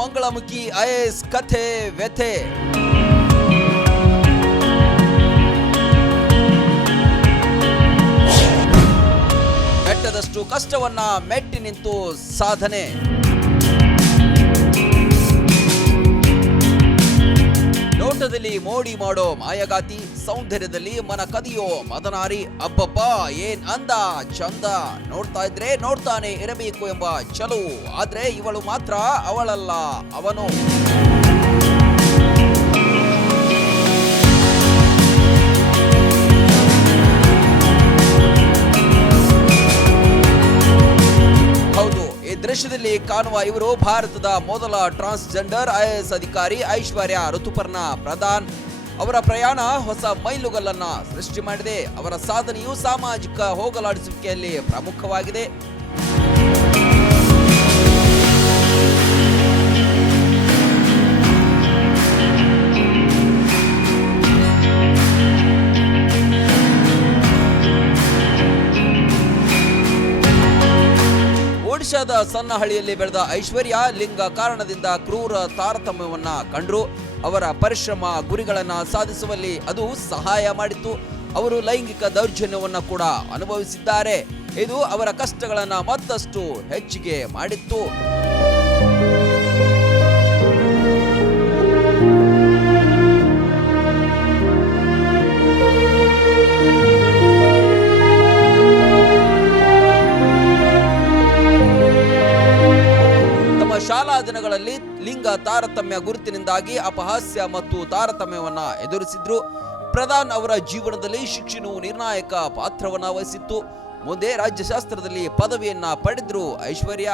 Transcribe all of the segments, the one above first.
ಮಂಗಳಮುಖಿ IAS ಕಥೆ ವ್ಯಥೆ. ಬೆಟ್ಟದಷ್ಟು ಕಷ್ಟವನ್ನ ಮೆಟ್ಟಿ ನಿಂತು ಸಾಧನೆ. ನೋಟದಲ್ಲಿ ಮೋಡಿ ಮಾಡೋ ಮಾಯಗಾತಿ, ಸೌಂದರ್ಯದಲ್ಲಿ ಮನ ಕದಿಯೋ ಮದನಾರಿ. ಅಬ್ಬಬ್ಬ ಏನ್ ಅಂದ ಚಂದ, ನೋಡ್ತಾ ಇದ್ರೆ ನೋಡ್ತಾನೆ ಇರಬೇಕು ಎಂಬ ಚಲುವು. ಆದ್ರೆ ಇವಳು ಮಾತ್ರ ಅವಳಲ್ಲ, ಅವನು. ಹೌದು, ಈ ದೃಶ್ಯದಲ್ಲಿ ಕಾಣುವ ಇವರು ಭಾರತದ ಮೊದಲ ಟ್ರಾನ್ಸ್ಜೆಂಡರ್ ಐಎಎಸ್ ಅಧಿಕಾರಿ ಐಶ್ವರ್ಯ ಋತುಪರ್ಣ ಪ್ರಧಾನ್. ಅವರ ಪ್ರಯಾಣ ಹೊಸ ಮೈಲುಗಲ್ಲನ್ನ ಸೃಷ್ಟಿ ಮಾಡಿದೆ. ಅವರ ಸಾಧನೆಯು ಸಾಮಾಜಿಕ ಹೋಗಲಾಡಿಸುವಿಕೆಯಲ್ಲಿ ಪ್ರಮುಖವಾಗಿದೆ. ಒಡಿಶಾದ ಸಣ್ಣ ಹಳ್ಳಿಯಲ್ಲಿ ಬೆಳೆದ ಐಶ್ವರ್ಯ ಲಿಂಗ ಕಾರಣದಿಂದ ಕ್ರೂರ ತಾರತಮ್ಯವನ್ನ ಕಂಡ್ರು. ಅವರ ಪರಿಶ್ರಮ ಗುರಿಗಳನ್ನ ಸಾಧಿಸುವಲ್ಲಿ ಅದು ಸಹಾಯ ಮಾಡಿತ್ತು. ಅವರು ಲೈಂಗಿಕ ದೌರ್ಜನ್ಯವನ್ನ ಕೂಡ ಅನುಭವಿಸಿದ್ದಾರೆ. ಇದು ಅವರ ಕಷ್ಟಗಳನ್ನ ಮತ್ತಷ್ಟು ಹೆಚ್ಚಿಗೆ ಮಾಡಿತ್ತು. ಶಾಲಾ ದಿನಗಳಲ್ಲಿ ಲಿಂಗ ತಾರತಮ್ಯ ಗುರುತಿನಿಂದಾಗಿ ಅಪಹಾಸ್ಯ ಮತ್ತು ತಾರತಮ್ಯವನ್ನ ಎದುರಿಸಿದ್ರು. ಪ್ರಧಾನ್ ಅವರ ಜೀವನದಲ್ಲಿ ಶಿಕ್ಷಣವು ನಿರ್ಣಾಯಕ ಪಾತ್ರವನ್ನ ವಹಿಸಿತ್ತು. ಮುಂದೆ ರಾಜ್ಯಶಾಸ್ತ್ರದಲ್ಲಿ ಪದವಿಯನ್ನ ಪಡೆದ್ರು ಐಶ್ವರ್ಯ.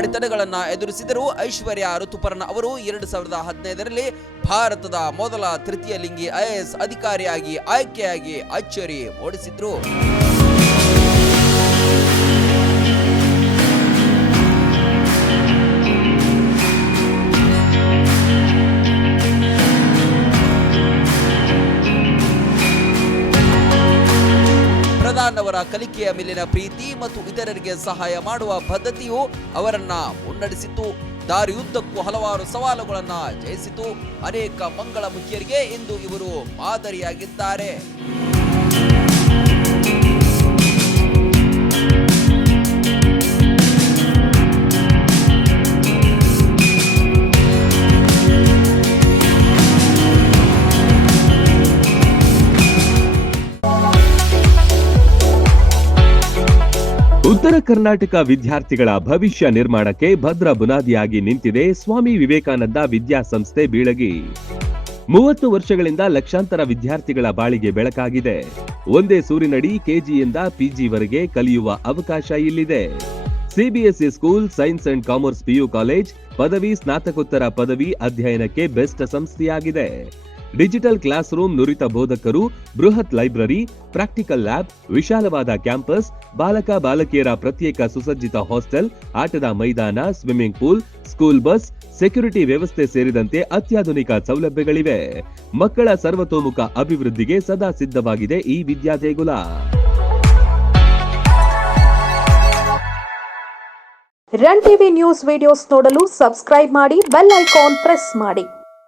ಅಡೆತಡೆಗಳನ್ನ ಎದುರಿಸಿದರು. ಐಶ್ವರ್ಯ ಋತುಪರ್ಣ ಅವರು 2015ರಲ್ಲಿ ಭಾರತದ ಮೊದಲ ತೃತೀಯ ಲಿಂಗಿ ಐಎಎಸ್ ಅಧಿಕಾರಿಯಾಗಿ ಆಯ್ಕೆಯಾಗಿ ಅಚ್ಚರಿ ಮೂಡಿಸಿದ್ರು. ಪ್ರಧಾನ್ ಅವರ ಕಲಿಕೆಯ ಮೇಲಿನ ಪ್ರೀತಿ ಮತ್ತು ಇತರರಿಗೆ ಸಹಾಯ ಮಾಡುವ ಬದ್ಧತೆಯು ಅವರನ್ನ ಮುನ್ನಡೆಸಿತು. ದಾರಿಯುದ್ದಕ್ಕೂ ಹಲವಾರು ಸವಾಲುಗಳನ್ನ ಜಯಿಸಿತು. ಅನೇಕ ಮಂಗಳಮುಖಿಯರಿಗೆ ಇಂದು ಇವರು ಮಾದರಿಯಾಗಿದ್ದಾರೆ. ಉತ್ತರ ಕರ್ನಾಟಕ ವಿದ್ಯಾರ್ಥಿಗಳ ಭವಿಷ್ಯ ನಿರ್ಮಾಣಕ್ಕೆ ಭದ್ರ ಬುನಾದಿಯಾಗಿ ನಿಂತಿದೆ ಸ್ವಾಮಿ ವಿವೇಕಾನಂದ ವಿದ್ಯಾಸಂಸ್ಥೆ ಬೀಳಗಿ. 30 ವರ್ಷಗಳಿಂದ ಲಕ್ಷಾಂತರ ವಿದ್ಯಾರ್ಥಿಗಳ ಬಾಳಿಗೆ ಬೆಳಕಾಗಿದೆ. ಒಂದೇ ಸೂರಿನಡಿ ಕೆಜಿಯಿಂದ ಪಿಜಿವರೆಗೆ ಕಲಿಯುವ ಅವಕಾಶ ಇಲ್ಲಿದೆ. CBSE school, science and commerce PU college, ಪದವಿ ಸ್ನಾತಕೋತ್ತರ ಪದವಿ ಅಧ್ಯಯನಕ್ಕೆ ಬೆಸ್ಟ್ ಸಂಸ್ಥೆಯಾಗಿದೆ. ಡಿಜಿಟಲ್ ಕ್ಲಾಸ್ ರೂಮ್, ನುರಿತ ಬೋಧಕರು, ಬೃಹತ್ ಲೈಬ್ರರಿ, ಪ್ರಾಕ್ಟಿಕಲ್ ಲ್ಯಾಬ್, ವಿಶಾಲವಾದ ಕ್ಯಾಂಪಸ್, ಬಾಲಕ ಬಾಲಕಿಯರ ಪ್ರತ್ಯೇಕ ಸುಸಜ್ಜಿತ ಹಾಸ್ಟೆಲ್, ಆಟದ ಮೈದಾನ, swimming pool, school bus, security ವ್ಯವಸ್ಥೆ ಸೇರಿದಂತೆ ಅತ್ಯಾಧುನಿಕ ಸೌಲಭ್ಯಗಳಿವೆ. ಮಕ್ಕಳ ಸರ್ವತೋಮುಖ ಅಭಿವೃದ್ಧಿಗೆ ಸದಾ ಸಿದ್ಧವಾಗಿದೆ ಈ ವಿದ್ಯಾದೇಗುಲ. ರನ್ ಟಿವಿ ನ್ಯೂಸ್ ವಿಡಿಯೋಸ್ ನೋಡಲು ಸಬ್ಸ್ಕ್ರೈಬ್ ಮಾಡಿ, ಬೆಲ್ ಐಕಾನ್ ಪ್ರೆಸ್ ಮಾಡಿ.